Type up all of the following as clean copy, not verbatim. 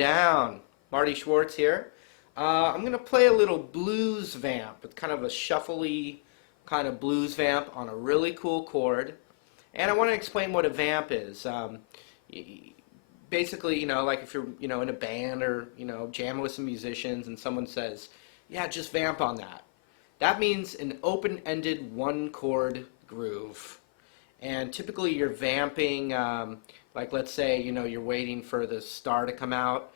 down. Marty Schwartz here. I'm going to play a little blues vamp. It's kind of a shuffly kind of blues vamp on a really cool chord. And I want to explain what a vamp is. Basically, like if you're, in a band or, jamming with some musicians and someone says, yeah, just vamp on that. That means an open-ended one-chord groove. And typically you're vamping, like let's say, you're waiting for the star to come out.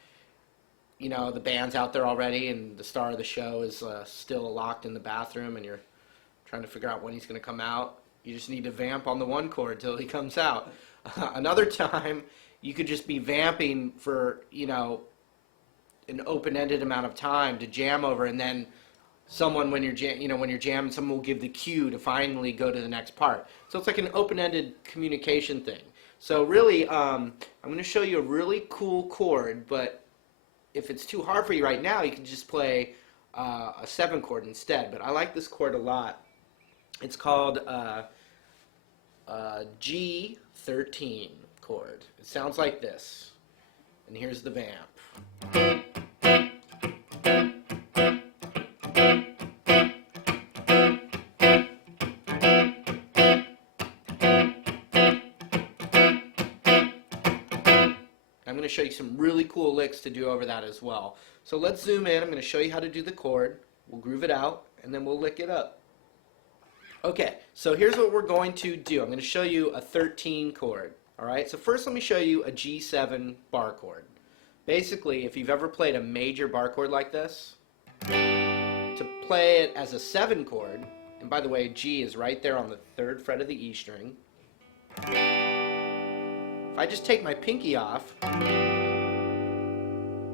The band's out there already and the star of the show is still locked in the bathroom and you're trying to figure out when he's going to come out. You just need to vamp on the one chord till he comes out. Another time, you could just be vamping for, an open-ended amount of time to jam over, and then someone, when you're jamming, someone will give the cue to finally go to the next part. So it's like an open-ended communication thing. So really, I'm going to show you a really cool chord, but if it's too hard for you right now, you can just play a 7 chord instead. But I like this chord a lot. It's called G13 chord. It sounds like this. And here's the vamp. I'm going to show you some really cool licks to do over that as well. So let's zoom in. I'm going to show you how to do the chord. We'll groove it out, and then we'll lick it up. Okay, so here's what we're going to do. I'm going to show you a 13 chord. Alright, so first let me show you a G7 bar chord. Basically, if you've ever played a major bar chord like this, to play it as a 7 chord, and by the way, G is right there on the 3rd fret of the E string. If I just take my pinky off,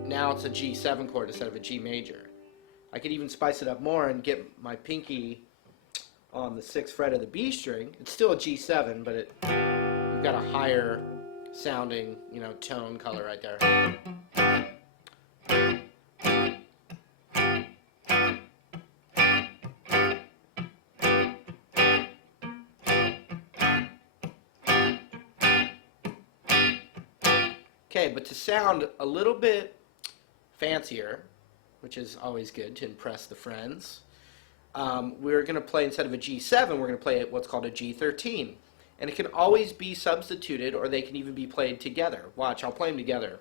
now it's a G7 chord instead of a G major. I could even spice it up more and get my pinky on the 6th fret of the B string. It's still a G7, but you've got a higher sounding, tone color right there. Okay, but to sound a little bit fancier, which is always good to impress the friends, we're going to play, instead of a G7, we're going to play what's called a G13. And it can always be substituted, or they can even be played together. Watch, I'll play them together.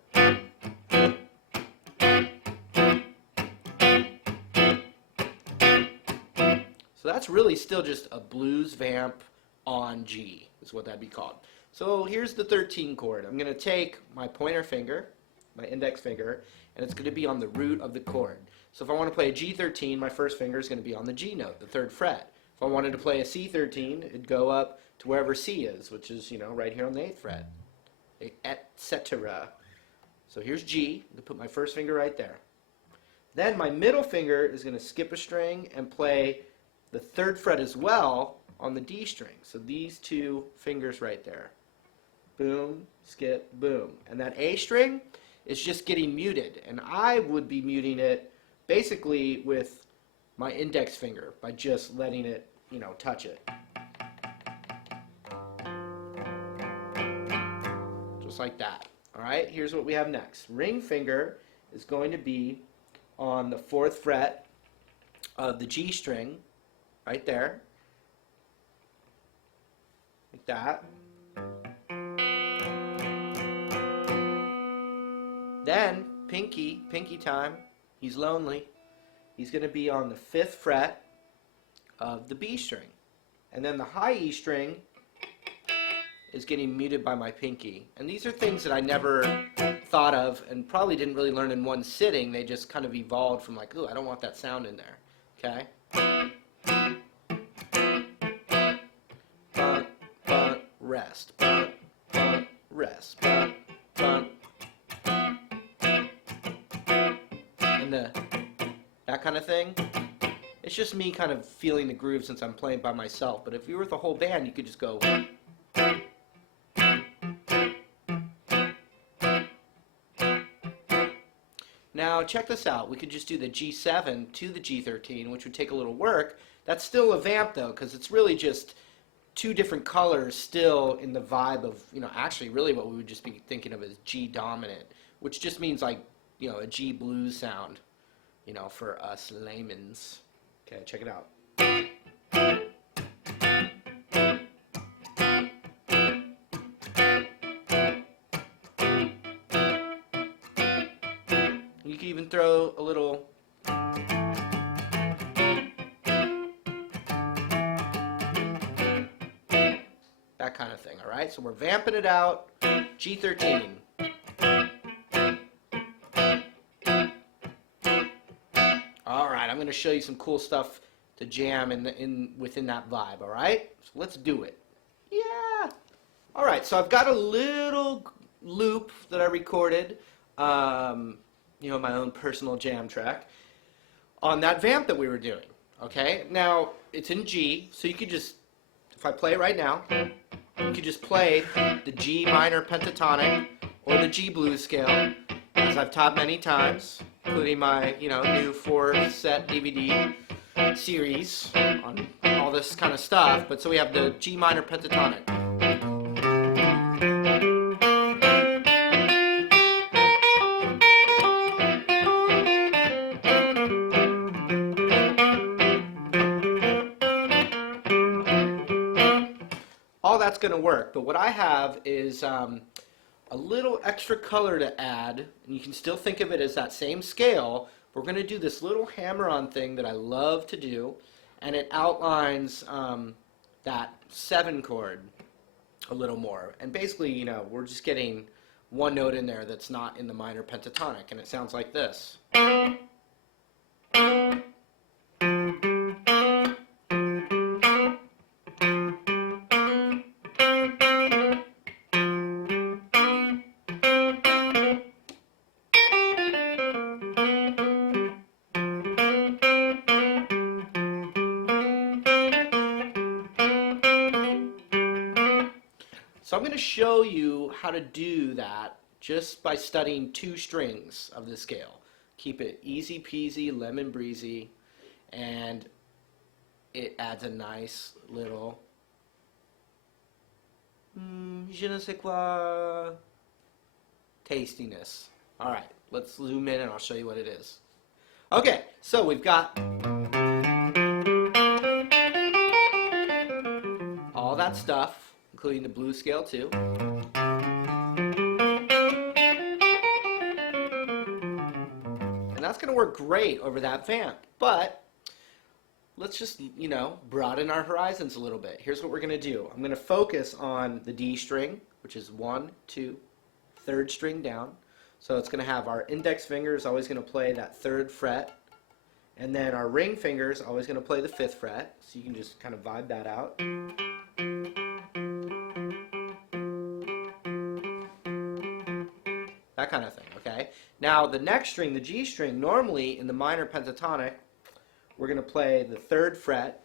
So that's really still just a blues vamp on G, is what that'd be called. So here's the 13 chord. I'm going to take my pointer finger, my index finger, and it's going to be on the root of the chord. So if I want to play a G13, my first finger is going to be on the G note, the 3rd fret. If I wanted to play a C13, it'd go up to wherever C is, which is, right here on the 8th fret, etc. So here's G. I'm going to put my first finger right there. Then my middle finger is going to skip a string and play the 3rd fret as well on the D string. So these 2 fingers right there. Boom, skip, boom. And that A string is just getting muted. And I would be muting it basically with my index finger by just letting it, touch it. Just like that. Alright, here's what we have next. Ring finger is going to be on the 4th fret of the G string, right there. Like that. Then, pinky time, he's lonely. He's going to be on the 5th fret of the B string. And then the high E string is getting muted by my pinky. And these are things that I never thought of and probably didn't really learn in one sitting. They just kind of evolved from like, ooh, I don't want that sound in there. Okay? Bunt, bunt, rest. Bunt, bunt, rest. Bunt, bunt. And that kind of thing. It's just me kind of feeling the groove since I'm playing by myself. But if you were with the whole band, you could just go. Now check this out. We could just do the G7 to the G13, which would take a little work. That's still a vamp though, because it's really just 2 different colors still in the vibe of, actually really what we would just be thinking of as G dominant, which just means like a G blues sound, for us laymen's. Okay, check it out. You can even throw a little that kind of thing, all right? So we're vamping it out, G13. All right, I'm going to show you some cool stuff to jam within that vibe, all right? So let's do it. Yeah. All right, so I've got a little loop that I recorded, my own personal jam track, on that vamp that we were doing, okay? Now, it's in G, so you could just, if I play right now, you could just play the G minor pentatonic or the G blues scale, as I've taught many times, including my, new 4-set DVD series on all this kind of stuff. But so we have the G minor pentatonic. All that's going to work, but what I have is a little extra color to add, and you can still think of it as that same scale. We're going to do this little hammer-on thing that I love to do, and it outlines that 7 chord a little more. And basically, we're just getting one note in there that's not in the minor pentatonic, and it sounds like this. So I'm going to show you how to do that just by studying 2 strings of the scale. Keep it easy peasy, lemon breezy, and it adds a nice little je ne sais quoi tastiness. All right, let's zoom in and I'll show you what it is. Okay, so we've got all that stuff, including the blues scale too. And that's going to work great over that vamp. But let's just, broaden our horizons a little bit. Here's what we're going to do. I'm going to focus on the D string, which is 1, 2, 3rd string down. So it's going to have our index finger is always going to play that 3rd fret. And then our ring finger is always going to play the 5th fret. So you can just kind of vibe that out. That kind of thing, okay? Now, the next string, the G string, normally in the minor pentatonic, we're going to play the 3rd fret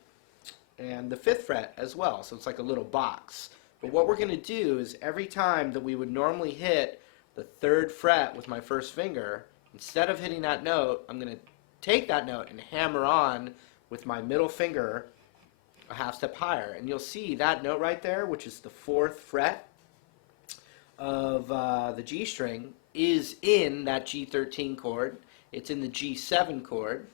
and the 5th fret as well. So it's like a little box. But what we're going to do is every time that we would normally hit the 3rd fret with my first finger, instead of hitting that note, I'm going to take that note and hammer on with my middle finger a half step higher. And you'll see that note right there, which is the 4th fret of the G string, is in that G13 chord. It's in the G7 chord.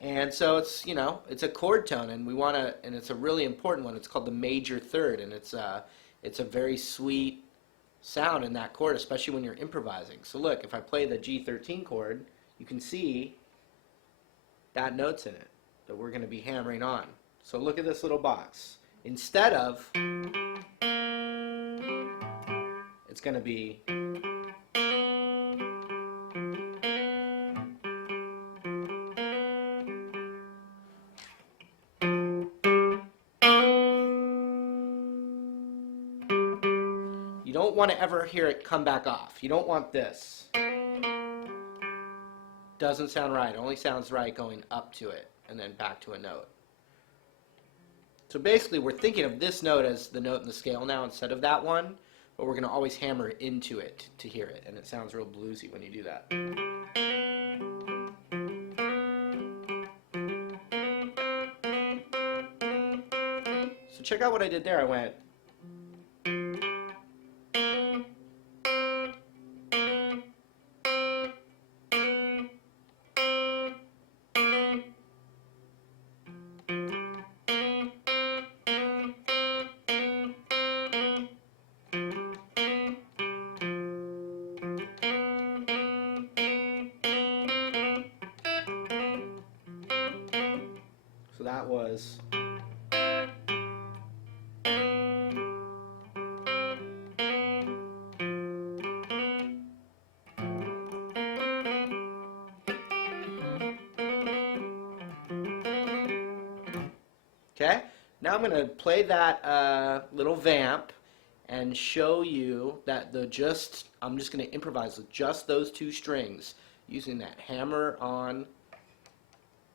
And so it's, it's a chord tone, and we want to, and it's a really important one. It's called the major 3rd, and it's a very sweet sound in that chord, especially when you're improvising. So look, if I play the G13 chord, you can see that note's in it that we're going to be hammering on. So look at this little box. Instead of, it's going to be you don't want to ever hear it come back off. You don't want this. Doesn't sound right. It only sounds right going up to it and then back to a note. So basically we're thinking of this note as the note in the scale now instead of that one, but we're going to always hammer into it to hear it, and it sounds real bluesy when you do that. So check out what I did there. I went that was. Okay, now I'm going to play that little vamp and show you that I'm just going to improvise with just those two strings using that hammer-on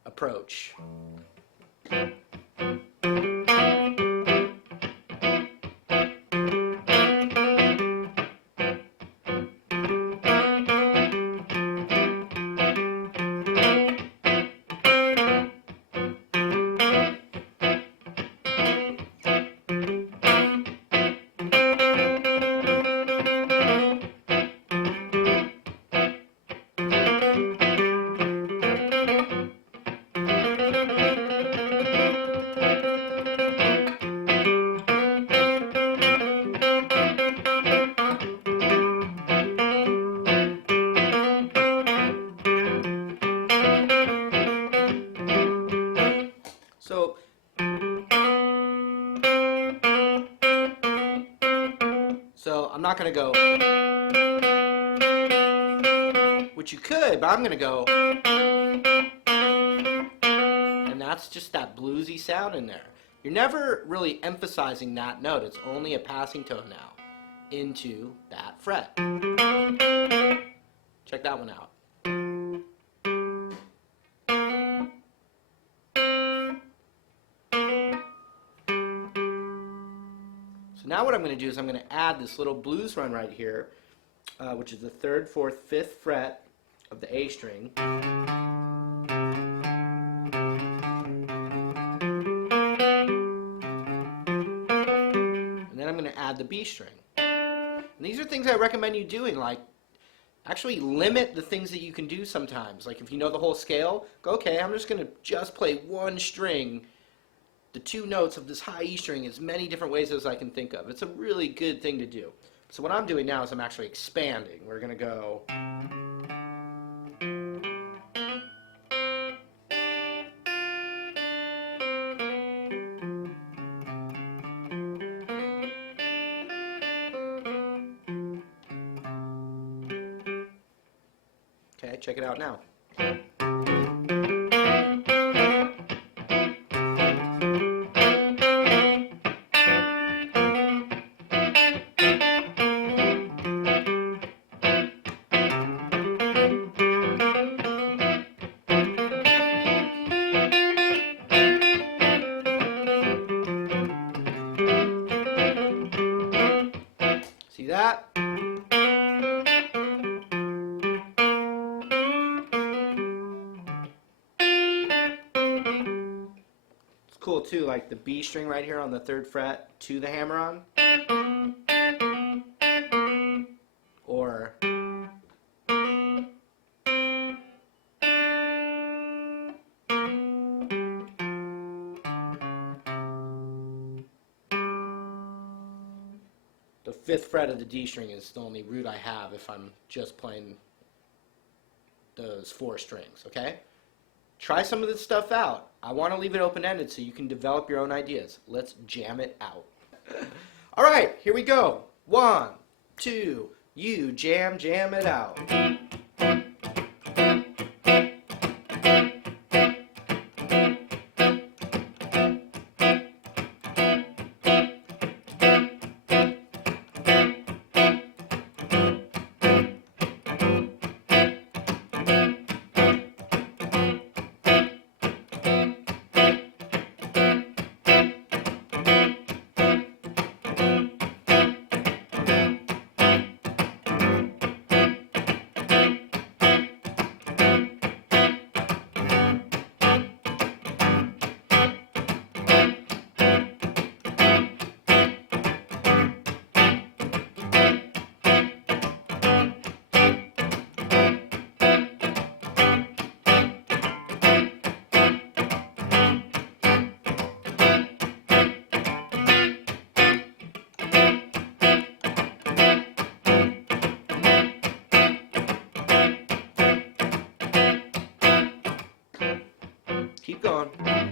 approach. So, I'm not going to go, which you could, but I'm going to go, and that's just that bluesy sound in there. You're never really emphasizing that note. It's only a passing tone now into that fret. Check that one out. So now what I'm going to do is I'm going to add this little blues run right here, which is the 3rd, 4th, 5th fret of the A string. And then I'm going to add the B string. And these are things I recommend you doing, like actually limit the things that you can do sometimes. Like if you know the whole scale, go, okay, I'm just going to play one string, the 2 notes of this high E string, as many different ways as I can think of. It's a really good thing to do. So what I'm doing now is I'm actually expanding. We're going to go. Okay, check it out now. See that? It's cool too, like the B string right here on the 3rd fret to the hammer on. Or the 5th fret of the D string is the only root I have if I'm just playing those 4 strings, okay? Try some of this stuff out. I want to leave it open-ended so you can develop your own ideas. Let's jam it out. All right, here we go. 1, 2, you jam it out. Keep going.